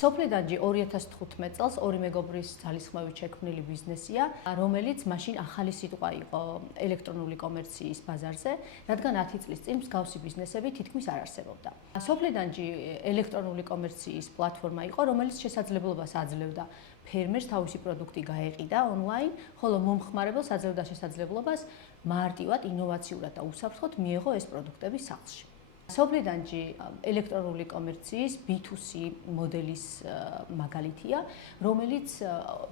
სოფლიდანჯი 2015 წელს ორი მეგობრის ძალისხმევით შექმნილი ბიზნესია, რომელიც მაშინ ახალი სიტყვა იყო ელექტრონული კომერციის ბაზარზე, რადგან 10 წლის წინ მსგავსი ბიზნესები თითქმის არ არსებობდა. სოფლიდანჯი ელექტრონული კომერციის პლატფორმა იყო, რომელიც შესაძლებლობას აძლევდა ფერმერს თავისი პროდუქტი გაეყიდა ონლაინ, ხოლო მომხმარებელს აძლევდა შესაძლებლობას მარტივად, ინოვაციურად და უსაფრთხოდ მიეღო ეს პროდუქტები სახლში. სოფლიდანჯი ელექტრონული კომერციის B2C მოდელის მაგალითია, რომელიც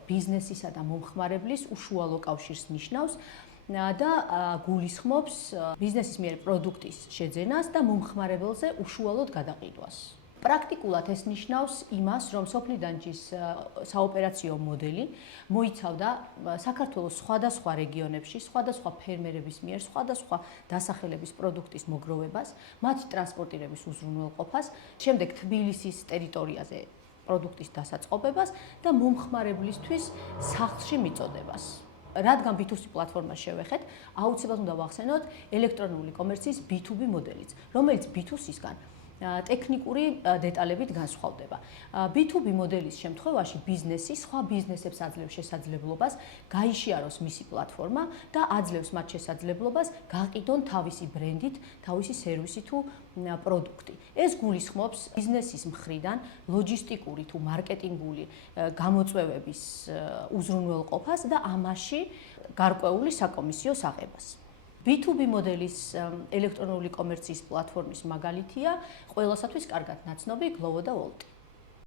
ბიზნესისა და მომხმარებლის უშუალო კავშირს ნიშნავს და გულისხმობს ბიზნესის მიერ პროდუქტის შეძენას და მომხმარებელზე უშუალოდ გადაყიდვას. პრაქტიკულად ეს ნიშნავს იმას, რომ სოფლიდანჯის საოპერაციო მოდელი მოიცავდა საქართველოს სხვადასხვა რეგიონებში, სხვადასხვა ფერმერების მიერ, სხვადასხვა დასახელების პროდუქტის მოგროვებას, მათი ტრანსპორტირების უზრუნველყოფას, შემდეგ თბილისის ტერიტორიაზე პროდუქტის დასაწყობებას და მომხმარებლისთვის სახლში მიწოდებას. რადგან B2C პლატფორმას შევეხეთ, აუცილებლად უნდა ვახსენოთ ელექტრონული კომერციის B2B მოდელიც, რომელიც B2C-სგან ტექნიკური დეტალებით განსხვავდება. B2B მოდელის შემთხვევაში ბიზნესი სხვა ბიზნესებს აძლევს შესაძლებლობას გაიშიაროს მისი პლატფორმა და აძლევს მათ შესაძლებლობას გაყიდონ თავისი ბრენდით, თავისი სერვისი თუ პროდუქტი. ეს გულისხმობს ბიზნესის მხრიდან ლოჯისტიკური თუ მარკეტინგული გამოწვევების უზრუნველყოფას და ამაში გარკვეული საკომისიოს აღებას. B2B მოდელის ელექტრონული კომერციის პლატფორმის მაგალითია ყველასათვის კარგად ნაცნობი Glovo და Wolt.